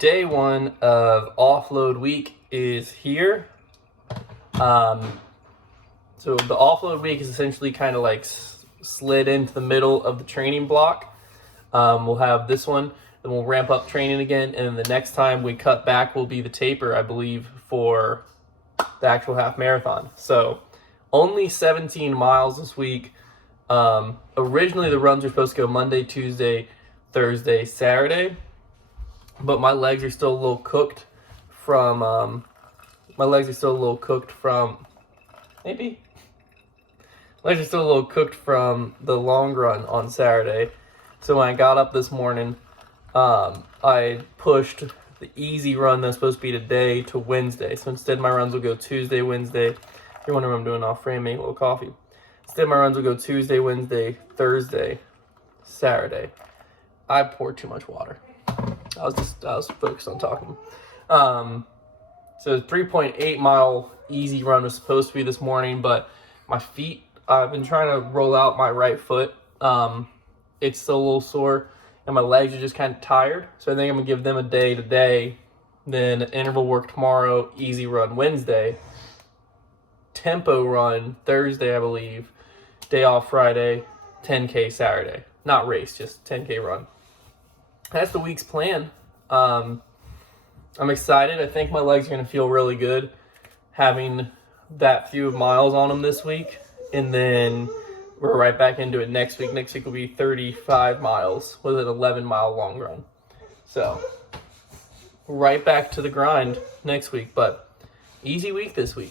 Day one of offload week is here. So the offload week is essentially kind of like slid into the middle of the training block. We'll have this one, then we'll ramp up training again, and then the next time we cut back will be the taper, I believe, for the actual half marathon. So only 17 miles this week. Originally the runs were supposed to go Monday, Tuesday, Thursday, Saturday, but my legs are still a little cooked from the long run on Saturday. So when I got up this morning, I pushed the easy run that's supposed to be today to Wednesday. So instead my runs will go Tuesday, Wednesday. If you're wondering what I'm doing off frame, make a little coffee. Instead my runs will go Tuesday, Wednesday, Thursday, Saturday. I poured too much water. I was focused on talking. So 3.8 mile easy run was supposed to be this morning, but my feet, I've been trying to roll out my right foot. It's still a little sore, and my legs are just kind of tired. So I think I'm gonna give them a day today, then interval work tomorrow, easy run Wednesday, tempo run Thursday, I believe, day off Friday, 10K Saturday. Not race, just 10K run. That's the week's plan. I'm excited. I think my legs are going to feel really good having that few miles on them this week. And then we're right back into it next week. Next week will be 35 miles with an 11-mile long run. So right back to the grind next week, but easy week this week.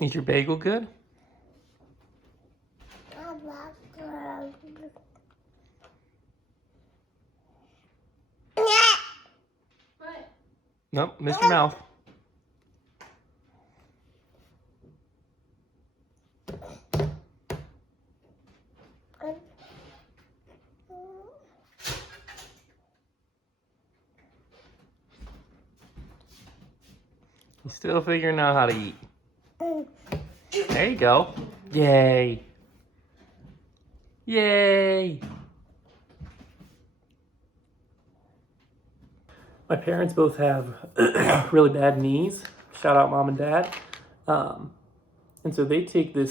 Is your bagel good? Nope, missed your mouth. He's still figuring out how to eat. There you go. Yay. Yay. My parents both have really bad knees. Shout out mom and dad. And so they take this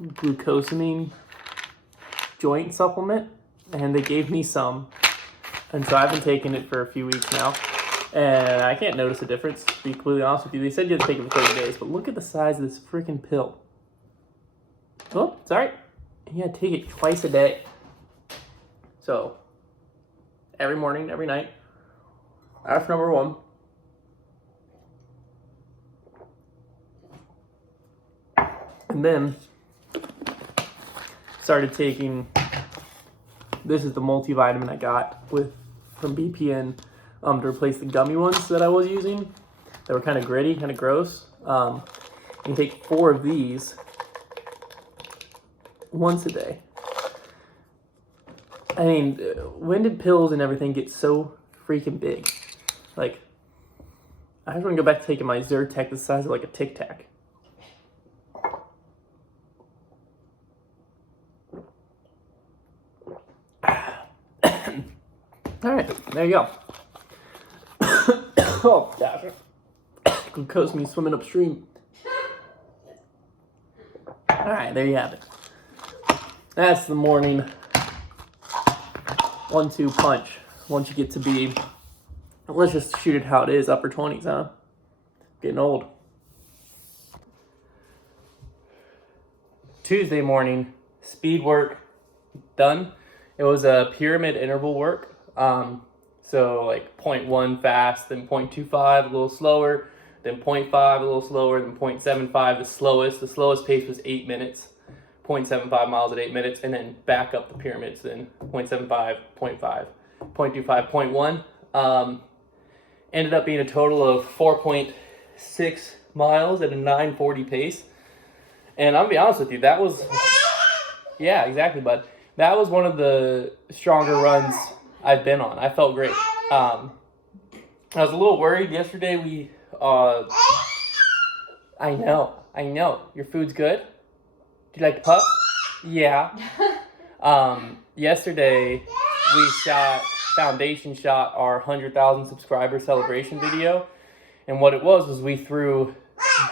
glucosamine joint supplement, and they gave me some. And so I've been taking it for a few weeks now, and I can't notice a difference, to be completely honest with you. They said you had to take it for 30 days, but look at the size of this freaking pill. Oh, sorry. You gotta take it twice a day. So, every morning, every night. That's number one. And then started taking, this is the multivitamin I got from BPN to replace the gummy ones that I was using. They were kind of gritty, kind of gross. You take 4 of these once a day. I mean, when did pills and everything get so freaking big? Like, I just want to go back to taking my Zyrtec the size of like a Tic Tac. All right, there you go. Oh, gosh. Glucose me swimming upstream. All right, there you have it. That's the morning 1-2 punch. Once you get to be, let's just shoot it how it is, upper 20s, huh? Getting old. Tuesday morning, speed work done. It was a pyramid interval work. So like 0.1 fast, then 0.25 a little slower, then 0.5 a little slower, then 0.75 the slowest. The slowest pace was 8 minutes, 0.75 miles at 8 minutes, and then back up the pyramids, then 0.75, 0.5, 0.25, 0.1. Ended up being a total of 4.6 miles at a 9:40 pace. And I'm gonna be honest with you, that was, yeah, exactly, bud. That was one of the stronger runs I've been on. I felt great. I was a little worried yesterday. I know. Your food's good? Do you like the pup? Yeah. Yesterday we shot foundation shot our 100,000 subscriber celebration video. And what it was we threw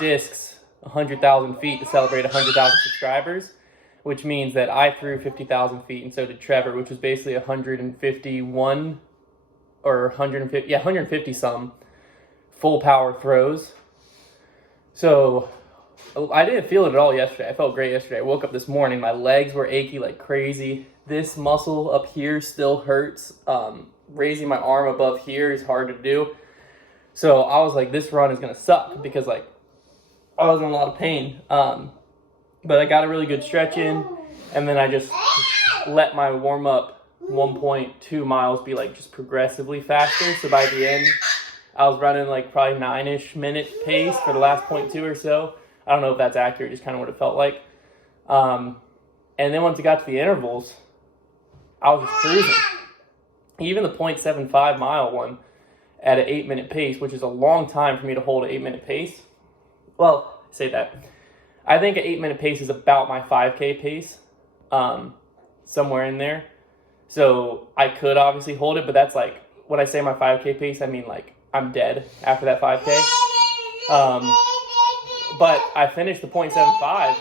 discs 100,000 feet to celebrate 100,000 subscribers, which means that I threw 50,000 feet and so did Trevor, which was basically 151 or 150 some full power throws. So I didn't feel it at all yesterday. I felt great yesterday. I woke up this morning, my legs were achy like crazy. This muscle up here still hurts. Raising my arm above here is hard to do. So I was like, this run is gonna suck because like I was in a lot of pain. But I got a really good stretch in, and then I just let my warm up 1.2 miles be like just progressively faster. So by the end, I was running like probably 9-ish minute pace for the last 0.2 or so. I don't know if that's accurate, just kind of what it felt like. And then once it got to the intervals, I was just cruising. Even the 0.75 mile one at an 8-minute pace, which is a long time for me to hold an 8-minute pace. Well, say that. I think an 8-minute pace is about my 5K pace, somewhere in there. So I could obviously hold it, but that's like, when I say my 5K pace, I mean like I'm dead after that 5K. But I finished the 0.75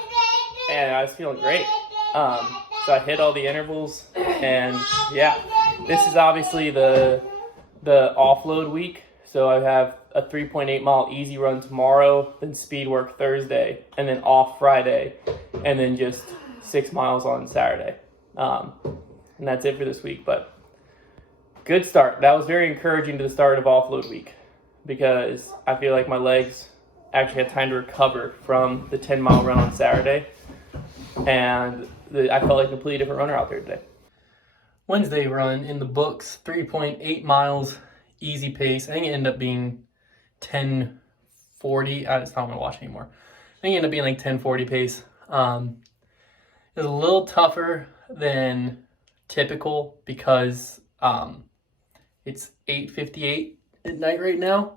and I was feeling great. So I hit all the intervals, and yeah, this is obviously the offload week. So I have a 3.8 mile easy run tomorrow, then speed work Thursday, and then off Friday, and then just 6 miles on Saturday. And that's it for this week, but good start. That was very encouraging to the start of offload week because I feel like my legs actually had time to recover from the 10-mile run on Saturday, and I felt like a completely different runner out there today. Wednesday run in the books, 3.8 miles, easy pace. I think it ended up being 10:40. It's not going to watch anymore. I think it ended up being like 10:40 pace. It was a little tougher than typical because it's 8:58 at night right now.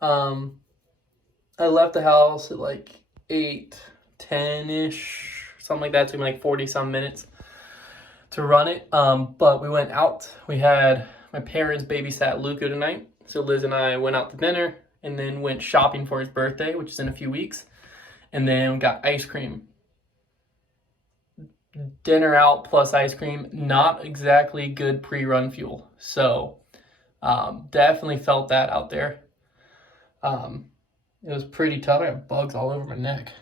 I left the house at like 8:10-ish, something like that. It took me like 40-some minutes to run it. But we went out. We had my parents babysat Luca tonight. So Liz and I went out to dinner and then went shopping for his birthday, which is in a few weeks. And then got ice cream. Dinner out plus ice cream, not exactly good pre-run fuel. So definitely felt that out there. It was pretty tough. I got bugs all over my neck.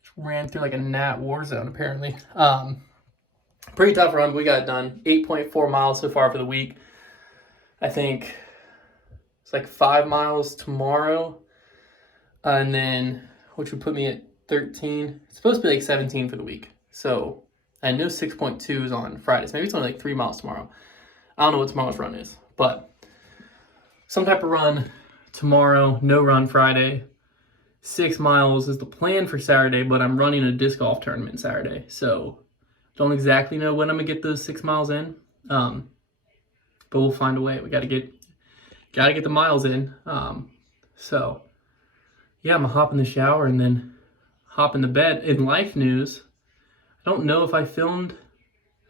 Just ran through like a gnat war zone, apparently. Pretty tough run. We got it done. 8.4 miles so far for the week. I think it's like 5 miles tomorrow. And then, which would put me at 13. It's supposed to be like 17 for the week. So I know 6.2 is on Friday. So maybe it's only like 3 miles tomorrow. I don't know what tomorrow's run is. But some type of run tomorrow, no run Friday. 6 miles is the plan for Saturday, but I'm running a disc golf tournament Saturday. So don't exactly know when I'm gonna get those 6 miles in. But we'll find a way. We gotta get the miles in. So yeah, I'm gonna hop in the shower and then hop in the bed. In life news, I don't know if I filmed.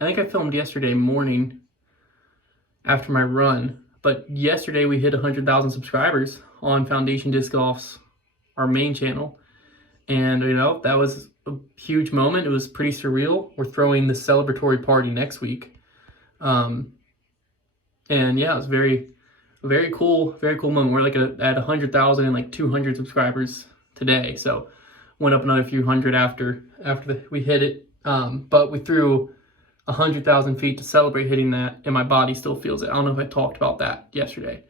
I think I filmed yesterday morning after my run. But yesterday we hit 100,000 subscribers on Foundation Disc Golf's, our main channel. And, you know, that was a huge moment. It was pretty surreal. We're throwing the celebratory party next week. And yeah, it was very cool moment. We're like at 100,000 and like 200 subscribers today. So went up another few hundred after we hit it. But we threw 100,000 feet to celebrate hitting that, and my body still feels it. I don't know if I talked about that yesterday.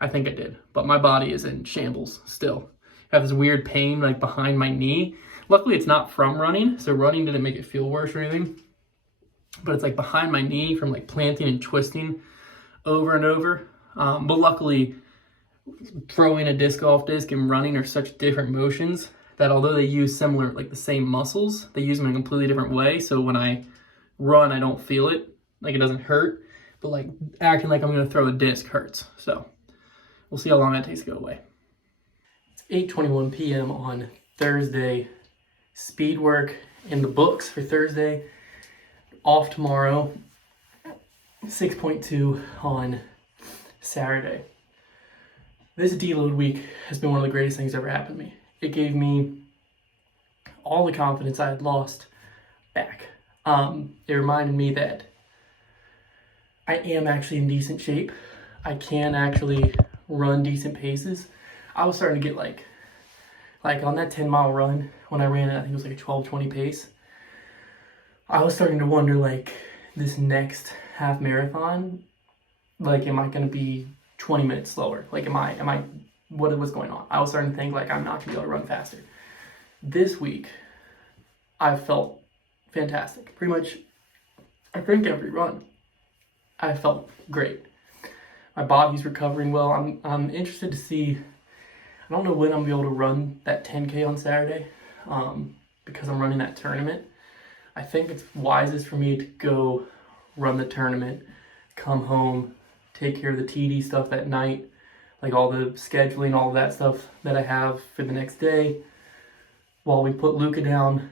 I think I did, but my body is in shambles still. I have this weird pain like behind my knee. Luckily, it's not from running, so running didn't make it feel worse or anything. But it's like behind my knee from like planting and twisting over and over. But luckily, throwing a disc golf disc and running are such different motions that although they use similar, like the same muscles, they use them in a completely different way. So when I run, I don't feel it, like it doesn't hurt, but like acting like I'm gonna throw a disc hurts. So we'll see how long that takes to go away. It's 8:21 p.m. on Thursday. Speed work in the books for Thursday. Off tomorrow. 6.2 on Saturday. This deload week has been one of the greatest things that ever happened to me. It gave me all the confidence I had lost back. It reminded me that I am actually in decent shape. I can actually run decent paces. I was starting to get like on that 10-mile run when I ran it, I think it was like a 12:20 pace. I was starting to wonder, like, this next half marathon, like, am I going to be 20 minutes slower? Like, what was going on? I was starting to think, like, I'm not going to be able to run faster. This week, I felt fantastic. Pretty much, I think every run, I felt great. My body's recovering well. I'm interested to see, I don't know when I'm going to be able to run that 10K on Saturday, because I'm running that tournament. I think it's wisest for me to go run the tournament, come home, take care of the TD stuff at night, like all the scheduling, all of that stuff that I have for the next day, while we put Luca down,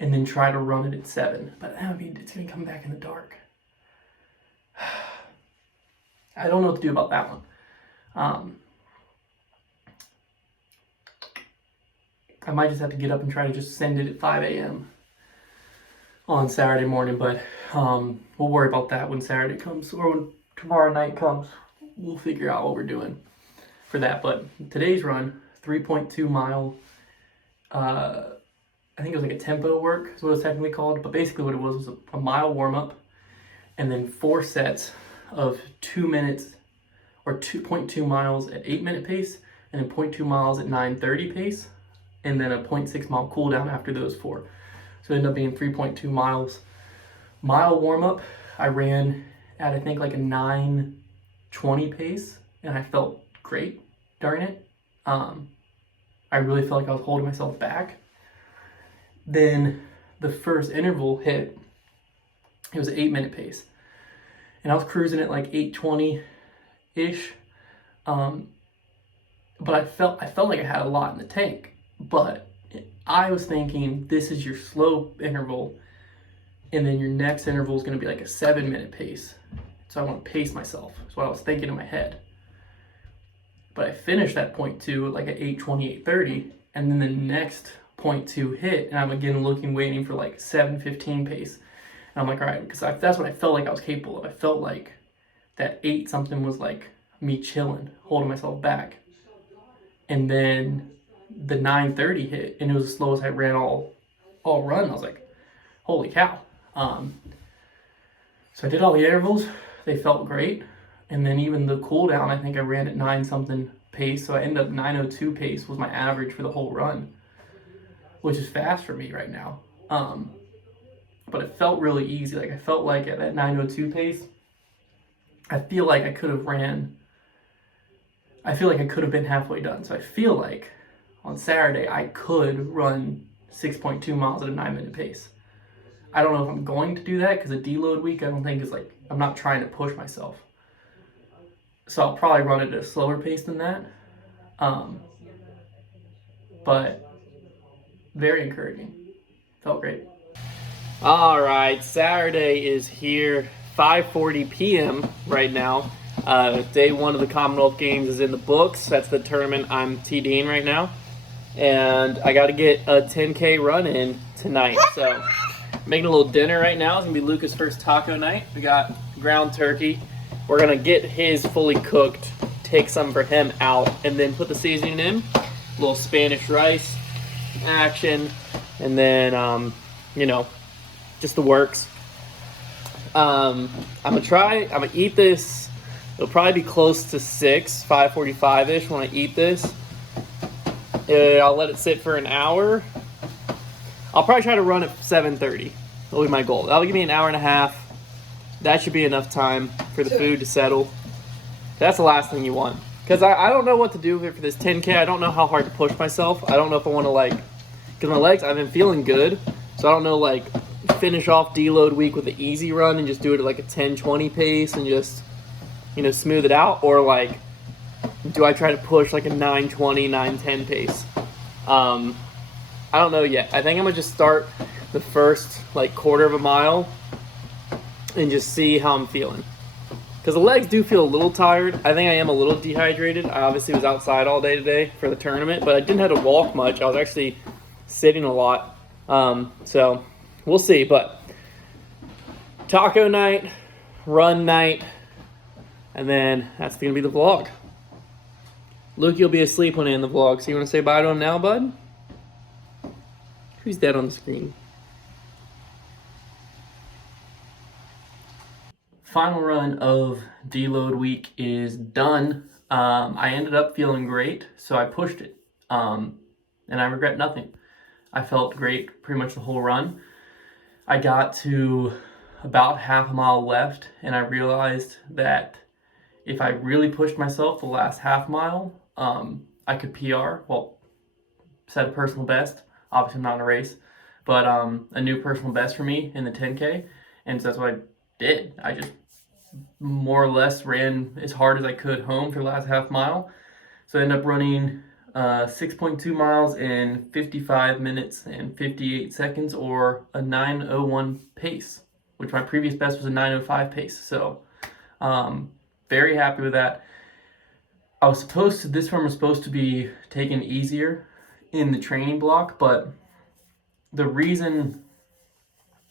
and then try to run it at 7. But it's going to come back in the dark. I don't know what to do about that one. I might just have to get up and try to just send it at 5 a.m. on Saturday morning, but we'll worry about that when Saturday comes, or when tomorrow night comes. We'll figure out what we're doing for that. But today's run, 3.2 mile, I think it was like a tempo work is what it's technically called, but basically what it was a mile warm-up, and then 4 sets of 2 minutes, or 2.2 miles at 8-minute pace, and then 0.2 miles at 9:30 pace, and then a 0.6 mile cool down after those 4. So it ended up being 3.2 miles. Mile warm-up, I ran at, I think, like a 9:20 pace, and I felt great during it. I really felt like I was holding myself back. Then the first interval hit, it was an 8-minute pace, and I was cruising at like 8:20-ish, but I felt like I had a lot in the tank. But I was thinking, this is your slow interval, and then your next interval is going to be like a 7-minute pace. So I want to pace myself. That's what I was thinking in my head. But I finished that 0.2 like at 8:20, 8:30, and then the next 0.2 hit, and I'm again waiting for like 7:15 pace. And I'm like, all right, because that's what I felt like I was capable of. I felt like that 8 something was like me chilling, holding myself back. And then the 9:30 hit, and it was the slowest I ran all run. I was like, holy cow. So I did all the intervals. They felt great. And then even the cool down, I think I ran at 9 something pace. So I ended up 9:02 pace was my average for the whole run, which is fast for me right now. But it felt really easy. Like, I felt like at that 9:02 pace, I feel like I could have been halfway done. So I feel like on Saturday, I could run 6.2 miles at a 9-minute pace. I don't know if I'm going to do that, because a deload week, I don't think is like, I'm not trying to push myself. So I'll probably run it at a slower pace than that. But very encouraging. Felt great. All right, Saturday is here, 5:40 p.m. right now. Day 1 of the Commonwealth Games is in the books. That's the tournament I'm TDing right now. And I got to get a 10K run in tonight. So making a little dinner right now. It's going to be Luca's first taco night. We got ground turkey. We're going to get his fully cooked, take some for him out, and then put the seasoning in. A little Spanish rice action. And then, just the works. I'm going to eat this. It'll probably be close to 5:45-ish when I eat this. I'll let it sit for an hour. I'll probably try to run at 7:30. That'll be my goal. That'll give me an hour and a half. That should be enough time for the food to settle. That's the last thing you want. Because I don't know what to do here for this 10K. I don't know how hard to push myself. I don't know if I want to, because my legs, I've been feeling good. So I don't know, finish off deload week with an easy run and just do it at a 10-20 pace and just, smooth it out. Or, do I try to push a 9:20, 9:10 pace? I don't know yet. I think I'm going to just start the first quarter of a mile and just see how I'm feeling. Because the legs do feel a little tired. I think I am a little dehydrated. I obviously was outside all day today for the tournament, but I didn't have to walk much. I was actually sitting a lot. So we'll see. But taco night, run night, and then that's going to be the vlog. Luke, you'll be asleep when I end the vlog, so you want to say bye to him now, bud? Who's dead on the screen? Final run of deload week is done. I ended up feeling great, so I pushed it. And I regret nothing. I felt great pretty much the whole run. I got to about half a mile left, and I realized that if I really pushed myself the last half mile, I could PR. Well, set a personal best. Obviously, I'm not in a race, but a new personal best for me in the 10K. And so that's what I did. I just more or less ran as hard as I could home for the last half mile. So I ended up running 6.2 miles in 55 minutes and 58 seconds, or a 9:01 pace, which my previous best was a 9:05 pace. So very happy with that. This one was supposed to be taken easier in the training block, but the reason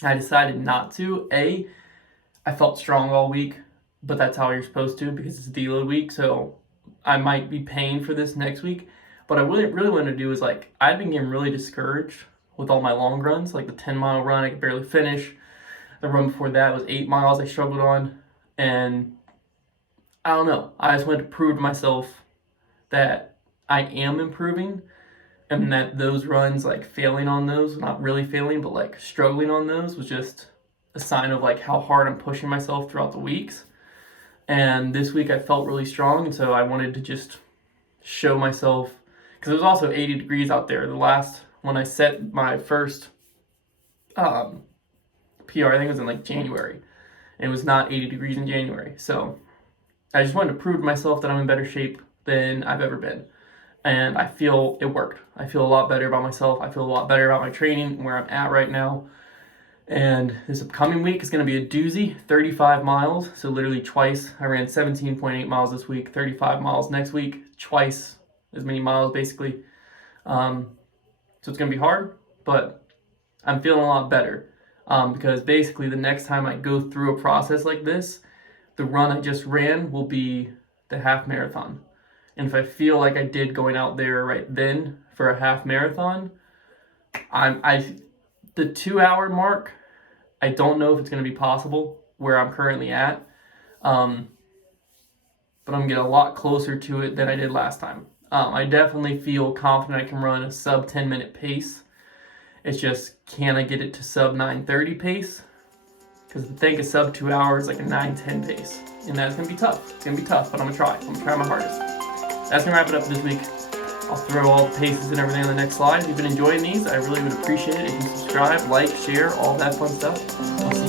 I decided not to, I felt strong all week, but that's how you're supposed to because it's a deload week, so I might be paying for this next week. But I really wanted to do is, like, I've been getting really discouraged with all my long runs, like the 10-mile run I could barely finish. The run before that was 8 miles I struggled on, and I don't know. I just wanted to prove to myself that I am improving, and that those runs, like failing on those, not really failing, but like struggling on those, was just a sign of like how hard I'm pushing myself throughout the weeks. And this week I felt really strong, and so I wanted to just show myself, because it was also 80 degrees out there. The last, when I set my first PR, I think it was in like January. It was not 80 degrees in January. So I just wanted to prove to myself that I'm in better shape than I've ever been. And I feel it worked. I feel a lot better about myself. I feel a lot better about my training, where I'm at right now. And this upcoming week is going to be a doozy, 35 miles. So literally twice. I ran 17.8 miles this week, 35 miles next week, twice as many miles basically. So it's going to be hard, but I'm feeling a lot better. Because basically the next time I go through a process like this, the run I just ran will be the half marathon. And if I feel like I did going out there right then for a half marathon, the 2 hour mark, I don't know if it's going to be possible where I'm currently at. But I'm going to get a lot closer to it than I did last time. I definitely feel confident I can run a sub 10-minute pace. It's just, can I get it to sub 9:30 pace? Because I think a sub 2 hours, like a 9:10 pace. And that's going to be tough. It's going to be tough, but I'm going to try. I'm going to try my hardest. That's going to wrap it up this week. I'll throw all the paces and everything on the next slide. If you've been enjoying these, I really would appreciate it if you subscribe, like, share, all that fun stuff. I'll see you